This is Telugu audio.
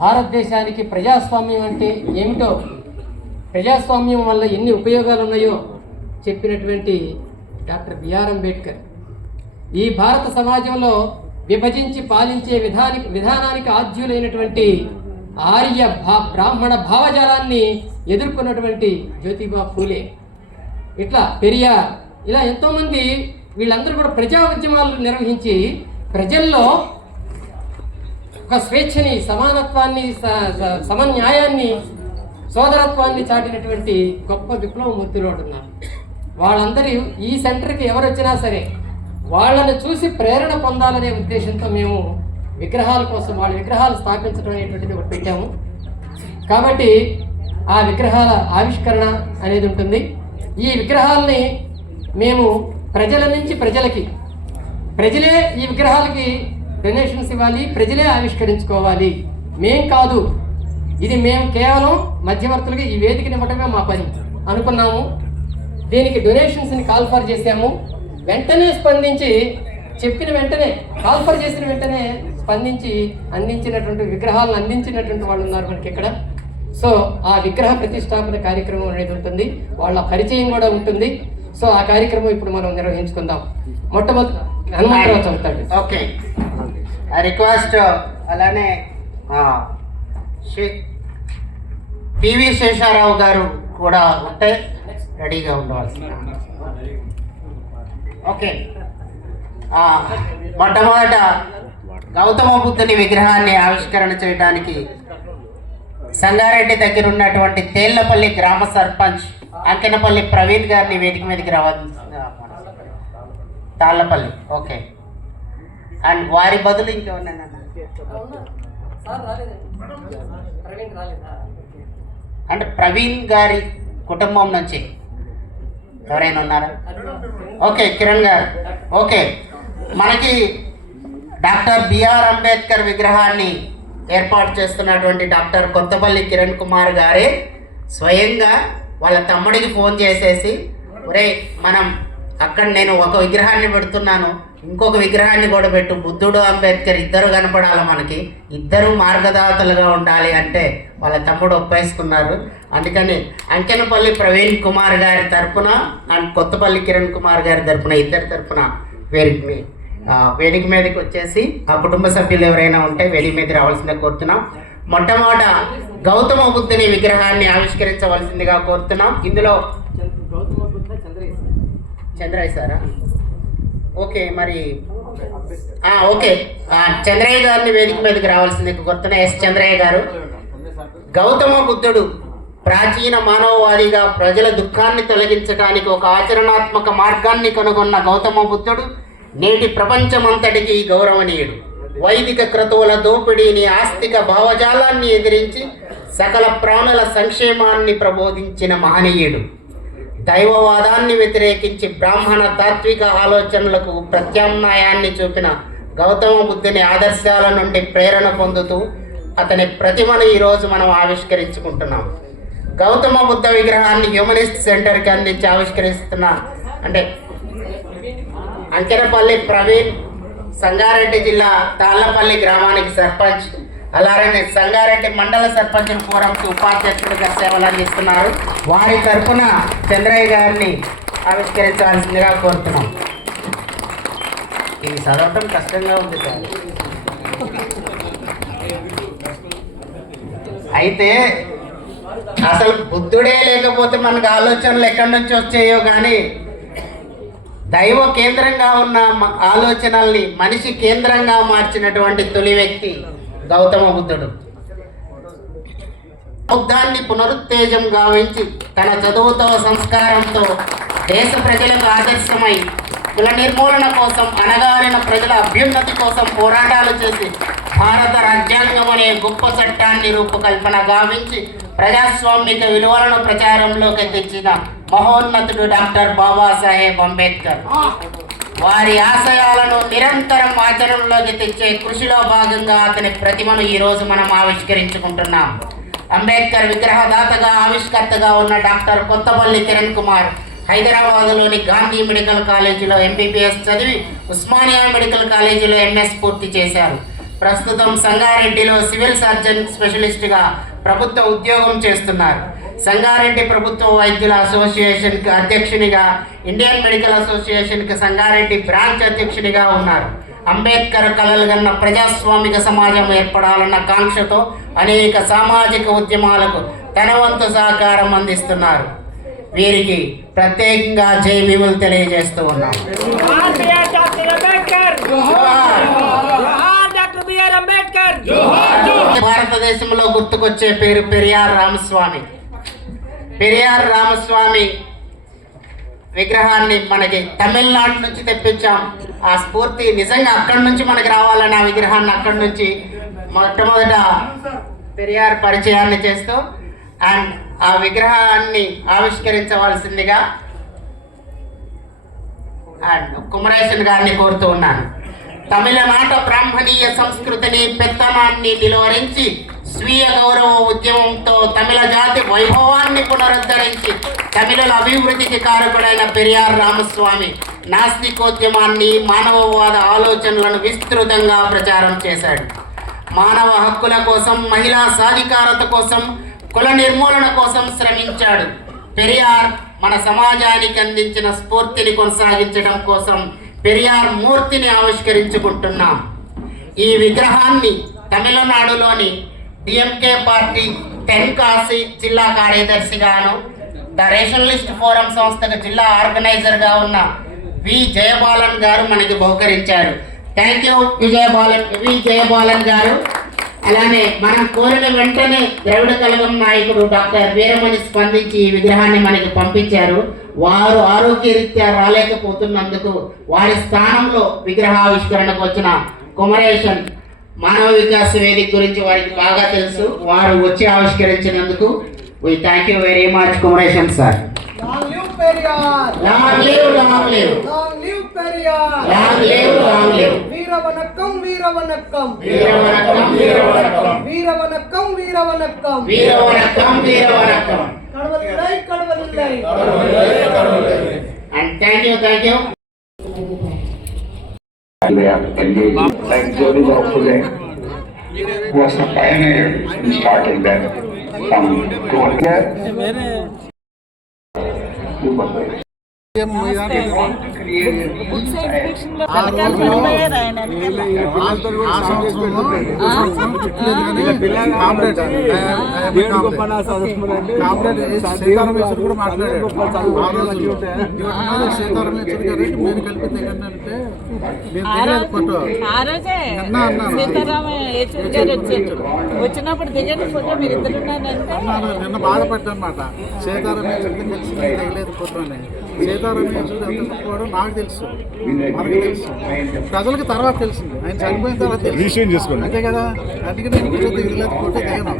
భారతదేశానికి ప్రజాస్వామ్యం అంటే ఏమిటో, ప్రజాస్వామ్యం వల్ల ఎన్ని ఉపయోగాలు ఉన్నాయో చెప్పినటువంటి డాక్టర్ బిఆర్ అంబేద్కర్ ఈ భారత సమాజంలో విభజించి పాలించే విధానానికి ఆద్యులైనటువంటి ఆర్య బ్రాహ్మణ భావజాలాన్ని ఎదుర్కొన్నటువంటి జ్యోతిబా ఫూలే, ఇట్లా పెరియార్, ఇలా ఎంతోమంది వీళ్ళందరూ కూడా ప్రజా ఉద్యమాలు నిర్వహించి ప్రజల్లో ఒక స్వేచ్ఛని, సమానత్వాన్ని, సమన్యాయాన్ని, సోదరత్వాన్ని చాటినటువంటి గొప్ప విప్లవమూర్తులు ఉన్నారు. వాళ్ళందరూ ఈ సెంటర్కి ఎవరు వచ్చినా సరే వాళ్ళని చూసి ప్రేరణ పొందాలనే ఉద్దేశంతో మేము విగ్రహాల కోసం వాళ్ళ విగ్రహాలు స్థాపించడం అనేటువంటిది ఒకటి పెట్టాము. కాబట్టి ఆ విగ్రహాల ఆవిష్కరణ అనేది ఉంటుంది. ఈ విగ్రహాలని మేము ప్రజల నుంచి ప్రజలకి, ప్రజలే ఈ విగ్రహాలకి డొనేషన్స్ ఇవ్వాలి, ప్రజలే ఆవిష్కరించుకోవాలి, మేం కాదు, ఇది మేము కేవలం మధ్యవర్తులకి ఈ వేదికని ఇవ్వటమే మా పని అనుకున్నాము. దీనికి డొనేషన్స్ని కాల్ఫర్ చేసాము. వెంటనే స్పందించి, చెప్పిన వెంటనే, కాల్ఫర్ చేసిన వెంటనే స్పందించి అందించినటువంటి విగ్రహాలను అందించినటువంటి వాళ్ళు ఉన్నారు మనకి ఇక్కడ. సో ఆ విగ్రహ ప్రతిష్టాపన కార్యక్రమం అనేది ఉంటుంది, వాళ్ళ పరిచయం కూడా ఉంటుంది. సో ఆ కార్యక్రమం ఇప్పుడు మనం నిర్వహించుకుందాం. మొట్టమొదటి హనుమంతరావు చదువుతాడు. Okay, request. అలానే పివి శేషారావు గారు కూడా ఉంటే రెడీగా ఉండవలసి. ఓకే, మొట్టమొదట గౌతమ బుద్ధుని విగ్రహాన్ని ఆవిష్కరణ చేయడానికి సంగారెడ్డి దగ్గర ఉన్నటువంటి తేళ్లపల్లి గ్రామ సర్పంచ్ అంకెనపల్లి ప్రవీణ్ గారిని వేదిక మీదకి రావాలి. తాళ్లపల్లి. ఓకే, అండ్ వారి బదులు ఇంకెవరన్నా అంటే ప్రవీణ్ గారి కుటుంబం నుంచి ఎవరైనా ఉన్నారా? ఓకే, కిరణ్ గారు. ఓకే, మనకి డాక్టర్ బిఆర్ అంబేద్కర్ విగ్రహాన్ని ఏర్పాటు చేస్తున్నటువంటి డాక్టర్ కొత్తపల్లి కిరణ్ కుమార్ గారే స్వయంగా వాళ్ళ తమ్ముడికి ఫోన్ చేసేసి, ఒరే మనం అక్కడ నేను ఒక విగ్రహాన్ని పెడుతున్నాను, ఇంకొక విగ్రహాన్ని కూడా పెట్టు, బుద్ధుడు అంబేద్కర్ ఇద్దరు కనపడాలి, మనకి ఇద్దరు మార్గదాతలుగా ఉండాలి అంటే వాళ్ళ తమ్ముడు ఒప్పేసుకున్నారు. అందుకని అంకెనపల్లి ప్రవీణ్ కుమార్ గారి తరఫున అండ్ కొత్తపల్లి కిరణ్ కుమార్ గారి తరఫున, ఇద్దరి తరఫున వేదిక మీదకి వచ్చేసి ఆ కుటుంబ సభ్యులు ఎవరైనా ఉంటే వేదిక మీద రావాల్సిందిగా కోరుతున్నాం. మొట్టమొదట గౌతమ బుద్ధుని విగ్రహాన్ని ఆవిష్కరించవలసిందిగా కోరుతున్నాం. ఇందులో చంద్రయ్య సారా? ఓకే, మరి ఓకే, చంద్రయ్య గారిని వేదిక మీదకి రావాల్సిందిగా కోరుతున్నా. ఎస్ చంద్రయ్య గారు. గౌతమ బుద్ధుడు ప్రాచీన మానవవాదిగా ప్రజల దుఃఖాన్ని తొలగించడానికి ఒక ఆచరణాత్మక మార్గాన్ని కనుగొన్న గౌతమ బుద్ధుడు నేటి ప్రపంచమంతటికి గౌరవనీయుడు. వైదిక క్రతువుల దోపిడీని, ఆస్తిక భావజాలాన్ని ఎదిరించి సకల ప్రాణుల సంక్షేమాన్ని ప్రబోధించిన మహనీయుడు. దైవవాదాన్ని వ్యతిరేకించి బ్రాహ్మణ తాత్విక ఆలోచనలకు ప్రత్యామ్నాయాన్ని చూపిన గౌతమ బుద్ధుని ఆదర్శాల నుండి ప్రేరణ పొందుతూ అతని ప్రతిమను ఈరోజు మనం ఆవిష్కరించుకుంటున్నాం. గౌతమ బుద్ధ విగ్రహాన్ని హ్యూమనిస్ట్ సెంటర్కి అందించి ఆవిష్కరిస్తున్న అంటే అంకెనపల్లి ప్రవీణ్, సంగారెడ్డి జిల్లా తాళ్లపల్లి గ్రామానికి సర్పంచ్, అలాగే సంగారెడ్డి మండల సర్పంచ్ ఫోరంకి ఉపాధ్యక్షుడిగా సేవలు అందిస్తున్నారు. వారి తరఫున చంద్రయ్య గారిని ఆవిష్కరించాల్సిందిగా కోరుతున్నాం. ఇది చదవటం కష్టంగా ఉంది సార్. అయితే అసలు బుద్ధుడే లేకపోతే మనకు ఆలోచనలు ఎక్కడి నుంచి వచ్చాయో కానీ దైవ కేంద్రంగా ఉన్న ఆలోచనల్ని మనిషి కేంద్రంగా మార్చినటువంటి తొలి వ్యక్తి గౌతమ బుద్ధుడు. బౌద్ధాన్ని పునరుత్తేజం గావించి తన చదువుతో, సంస్కారంతో దేశ ప్రజలకు ఆదర్శమై కుల నిర్మూలన కోసం, అణగారిన ప్రజల అభ్యున్నతి కోసం పోరాటాలు చేసి భారత రాజ్యాంగం అనే గొప్ప చట్టాన్ని రూపకల్పన గావించి ప్రజాస్వామిక విలువలను ప్రచారంలోకి తెచ్చిన మహోన్నతుడు డాక్టర్ బాబాసాహెబ్ అంబేద్కర్. వారి ఆశయాలను నిరంతరం ఆచరణలోకి తెచ్చే కృషిలో భాగంగా అతని ప్రతిమను ఈరోజు మనం ఆవిష్కరించుకుంటున్నాం. అంబేద్కర్ విగ్రహదాతగా, ఆవిష్కర్తగా ఉన్న డాక్టర్ కొత్తపల్లి కిరణ్ కుమార్ హైదరాబాద్లోని గాంధీ మెడికల్ కాలేజీలో ఎంబీబీఎస్ చదివి ఉస్మానియా మెడికల్ కాలేజీలో ఎంఎస్ పూర్తి చేశారు. ప్రస్తుతం సంగారెడ్డిలో సివిల్ సర్జన్ స్పెషలిస్ట్గా ప్రభుత్వ ఉద్యోగం చేస్తున్నారు. సంగారెడ్డి ప్రభుత్వ వైద్యుల అసోసియేషన్కి అధ్యక్షునిగా, ఇండియన్ మెడికల్ అసోసియేషన్కి సంగారెడ్డి బ్రాంచ్ అధ్యక్షునిగా ఉన్నారు. అంబేద్కర్ కలలుగన్న ప్రజాస్వామిక సమాజం ఏర్పడాలన్న కాంక్షతో అనేక సామాజిక ఉద్యమాలకు తన వంతు సహకారం అందిస్తున్నారు. వీరికి ప్రత్యేకంగా జై భీములు తెలియజేస్తూ ఉన్నాం. భారతదేశంలో గుర్తుకొచ్చే పేరు పెరియార్ రామస్వామి. పెరియార్ రామస్వామి విగ్రహాన్ని మనకి తమిళనాడు నుంచి తెప్పించాం. ఆ స్ఫూర్తి నిజంగా అక్కడి నుంచి మనకి రావాలని ఆ విగ్రహాన్ని అక్కడి నుంచి మొట్టమొదట పెరియార్ పరిచయాన్ని చేస్తూ అండ్ ఆ విగ్రహాన్ని ఆవిష్కరించవలసిందిగా అండ్ కుమరేశన్ గారిని కోరుతూ ఉన్నాను. తమిళనాట బ్రాహ్మణీయ సంస్కృతిని, పెత్తనాన్ని నిలువరించి స్వీయ గౌరవ ఉద్యమంతో తమిళ జాతి వైభవాన్ని పునరుద్ధరించి తమిళల అభివృద్ధికి కారకుడైన పెరియార్ రామస్వామి నాస్తికోద్యమాన్ని, మానవవాద ఆలోచనలను విస్తృతంగా ప్రచారం చేశాడు. మానవ హక్కుల కోసం, మహిళా సాధికారత కోసం, కుల నిర్మూలన కోసం శ్రమించాడు. పెరియార్ మన సమాజానికి అందించిన స్ఫూర్తిని కొనసాగించడం కోసం పెరియార్ మూర్తిని ఆవిష్కరించుకుంటున్నాం. ఈ విగ్రహాన్ని తమిళనాడులోని డిఎంకే పార్టీ తెన్కాసి జిల్లా కార్యదర్శిగాను, ద రేషనలిస్ట్ ఫోరం సంస్థకు జిల్లా ఆర్గనైజర్గా ఉన్న వి జయబాలన్ గారు మనకి బహుకరించారు. థ్యాంక్ యూ వి జయబాలన్ గారు. అలానే మనం కోరిన వెంటనే ద్రవిడ కళగం నాయకుడు డాక్టర్ వీరమణి స్పందించి ఈ విగ్రహాన్ని మనకి పంపించారు. వారు ఆరోగ్యరీత్యా రాలేకపోతున్నందుకు వారి స్థానంలో విగ్రహావిష్కరణకు వచ్చిన కుమరేశన్ మానవ వికాస్ వేదిక గురించి వారికి బాగా తెలుసు. వారు వచ్చి ఆవిష్కరించినందుకు we thank you very much Kumaresan sir. Long live Periyar! Long live, long live. Long live Periyar! Long live, long live. Veera vanakkam, veera vanakkam. Veera vanakkam, veera vanakkam. Veera vanakkam, veera vanakkam. Veera vanakkam, veera vanakkam. Kadvalillai, kadvalillai. And thank you. Like Jyoti Bhusale was the pioneer in starting that from Goa. వచ్చినప్పుడు దిగండి ఫోటో మీరు ఇద్దరు ఉన్నారంటే నిన్న బాధపడ్డానమాట. సీతారాం యేచూరి కలిసి తగలేదు ఫోటో అని. సీతారాం యేచూరి ఎంత గొప్పవాడో నాకు తెలుసు, మనకు తెలుసు, ప్రజలకు తర్వాత తెలిసింది. ఆయన చనిపోయిన తర్వాత తెలిసి అంతే కదా. అందుకే నేను ఫోటో దిగలేదు, ఫోటో దిగను.